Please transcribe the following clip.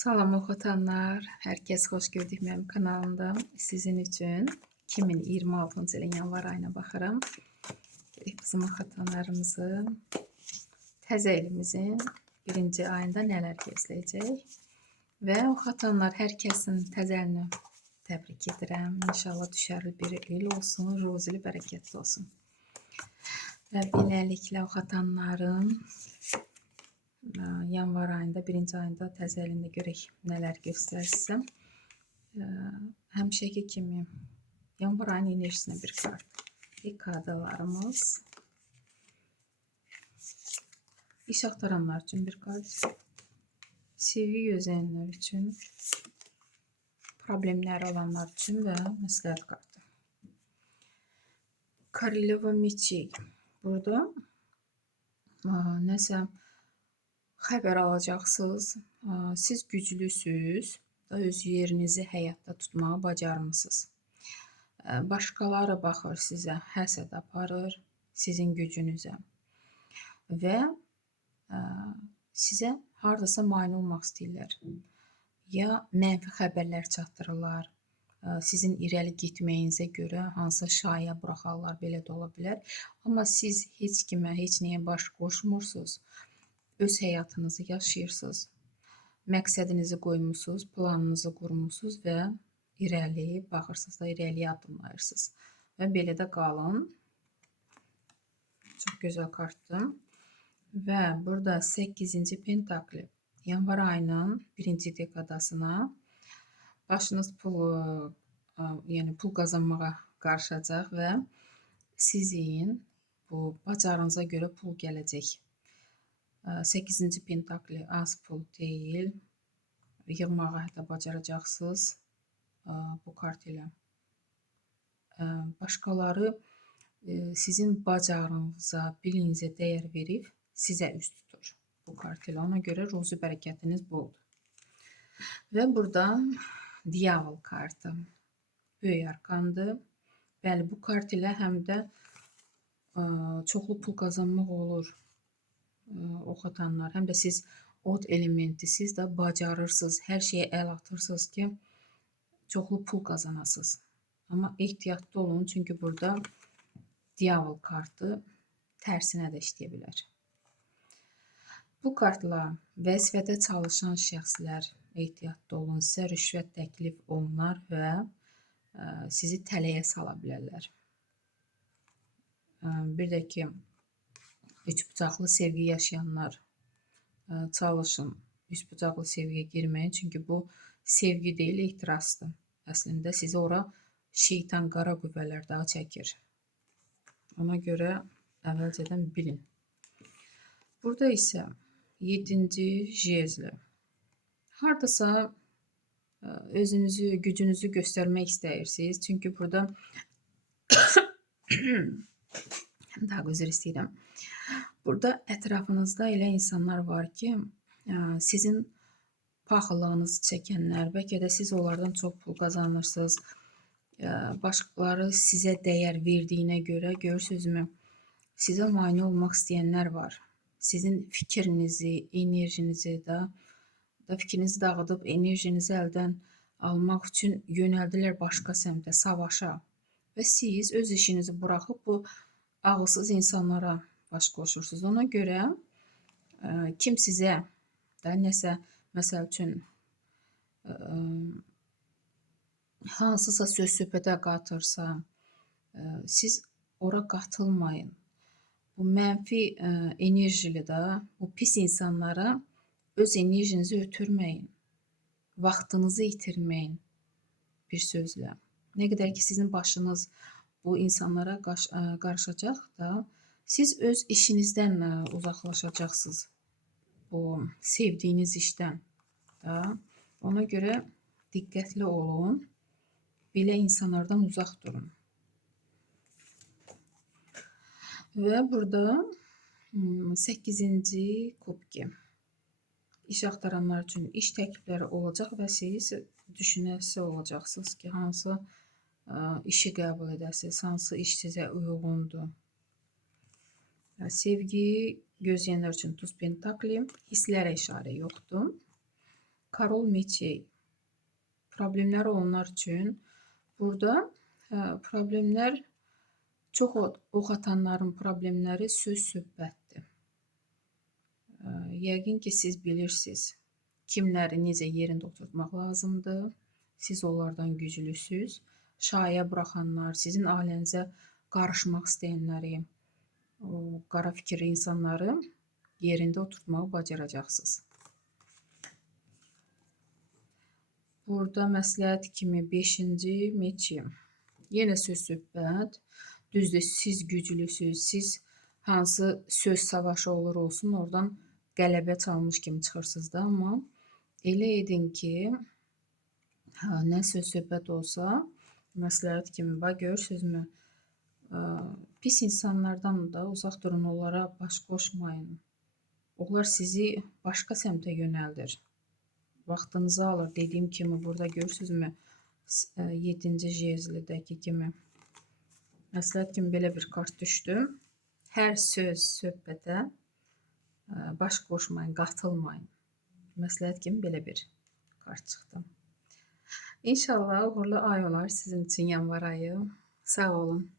Salam oxatanlar, hər kəs xoş gördük mənim kanalımda. Sizin üçün 2026-cı ilin yanvar ayına baxıram. Bizim oxatanlarımızı təzə ilimizin birinci ayında nələr gözləyəcək. Və oxatanlar, hər kəsin təzə ilini təbrik edirəm. İnşallah düşərli bir il olsun, ruzili bərəkətli olsun. Və beləliklə oxatanların yanvar ayında, birinci ayında təzə ilində görək nələr göstərsəm. Həmişəki kimi yanvar ayının enerjisinə bir kart. Dekadalarımız. İş axtaranlar üçün bir kart. Sevgi gözləyənlər üçün. Problemləri olanlar üçün və məsləhət kartı. Koroleva Mечей. Burada nəsə xəbər alacaqsınız. Siz güclüsünüz. Öz yerinizi həyatda tutmağı bacarmısınız. Başqaları baxır sizə, həsəd aparır sizin gücünüzə. Və sizə hardasa mane olmaq istəyirlər. Ya mənfi xəbərlər çatdırırlar. Sizin irəli getməyinizə görə hansısa şaya buraxarlar, belə də ola bilər. Amma siz heç kimə, heç nəyə baş qoşmursunuz. Öz həyatınızı yaşayırsınız. Məqsədinizi qoymusunuz, planınızı qurmusunuz və irəli baxırsınız da, irəliyə addımlayırsınız. Və belə də qalın. Çox gözəl kartdır. Və burada 8-ci Pentakli. Yanvar ayının birinci dekadasına başınız pul qazanmağa qarışacaq və sizin bu bacarınıza görə pul gələcək. 8-ci Pentakli az pul deyil. Yığmağa hətta bacaracaqsınız bu kart ilə. Başqaları sizin bacarığınıza, bilinizə dəyər verib sizə üst tutur bu kart ilə. Ona görə ruzi bərəkətiniz boldur. Və burada Diyavol kartı. Böyük arkandır. Bəli, bu kart ilə həm də çoxlu pul qazanmaq olur. Oxatanlar, həm də siz od elementisiz də bacarırsınız, hər şeyə əl atırsınız ki, çoxlu pul qazanasınız. Amma ehtiyatlı olun, çünki burada Diyavol kartı tərsinə də işləyə bilər. Bu kartla vəzifədə çalışan şəxslər ehtiyatlı olun, sizə rüşvət təklif olunar və sizi tələyə sala bilərlər. Bir də ki, üçbucaqlı sevgi yaşayanlar çalışın üçbucaqlı sevgiyə girməyin. Çünki bu sevgi deyil, ehtirasdır. Əslində sizi ora şeytan, qara qüvvələr daha çəkir. Ona görə əvvəlcədən bilin. Burada isə 7-ci jezli. Hardasa özünüzü, gücünüzü göstərmək istəyirsiniz. Çünki burada daha üzr istəyirəm. Burada ətrafınızda elə insanlar var ki, sizin paxıllığınızı çəkənlər, bəlkə də siz onlardan çox pul qazanırsınız. Başqaları sizə dəyər verdiyinə görə, görürsünüzmü, sizə mane olmaq istəyənlər var. Sizin fikrinizi, enerjinizi fikrinizi dağıdıb, enerjinizi əldən almaq üçün yönəldilər başqa səmtə, savaşa. Və siz öz işinizi buraxıb bu ağılsız insanlara baş qoşursunuz. Ona görə kim sizə nəsə, məsəl üçün hansısa söz-söhbətə qatırsa, siz ora qatılmayın. Bu mənfi enerjili də, bu pis insanlara öz enerjinizi ötürməyin. Vaxtınızı itirməyin bir sözlə. Nə qədər ki, sizin başınız bu insanlara qarışacaq da, siz öz işinizdən uzaqlaşacaqsınız. Bu sevdiyiniz işdən da. Ona görə diqqətli olun. Belə insanlardan uzaq durun. Və burada 8-ci kubki. İş axtaranlar üçün iş təklifləri olacaq və siz düşünəsi olacaqsınız ki, hansı işi qəbul edəsiniz, hansı iş sizə uyğundur. Sevgi gözləyənlər üçün Tuz Pentakli, hisslərə işarə yoxdur. Karol Meçey. Problemlər olanlar üçün burada problemlər çox ox atanların problemləri söz-söhbətdir. Yəqin ki, siz bilirsiniz, kimləri necə yerində oturtmaq lazımdır. Siz onlardan güclüsüz. Şayə buraxanlar, sizin ailənizə qarışmaq istəyənləri, qara fikirli insanları yerində oturtmağı bacaracaqsınız. Burada məsləhət kimi 5-ci Meçey. Yenə söz-söhbət. Düzdür, siz güclüsüz, siz hansı söz savaşı olur olsun, oradan qələbə çalmış kimi çıxırsınız da, amma elə edin ki, nə söz-söhbət olsa, məsləhət kimi, görürsünüzmü, pis insanlardan da uzaq durun, onlara baş qoşmayın. Onlar sizi başqa səmtə yönəldir. Vaxtınızı alır. Dediyim kimi, burada görürsünüzmü, 7-ci jezlidəki kimi. Məsləhət kimi belə bir kart düşdü. Hər söz söhbətə baş qoşmayın, qatılmayın. Məsləhət kimi belə bir kart çıxdı. İnşallah uğurlu ay olar sizin üçün yanvar ayı. Sağ olun.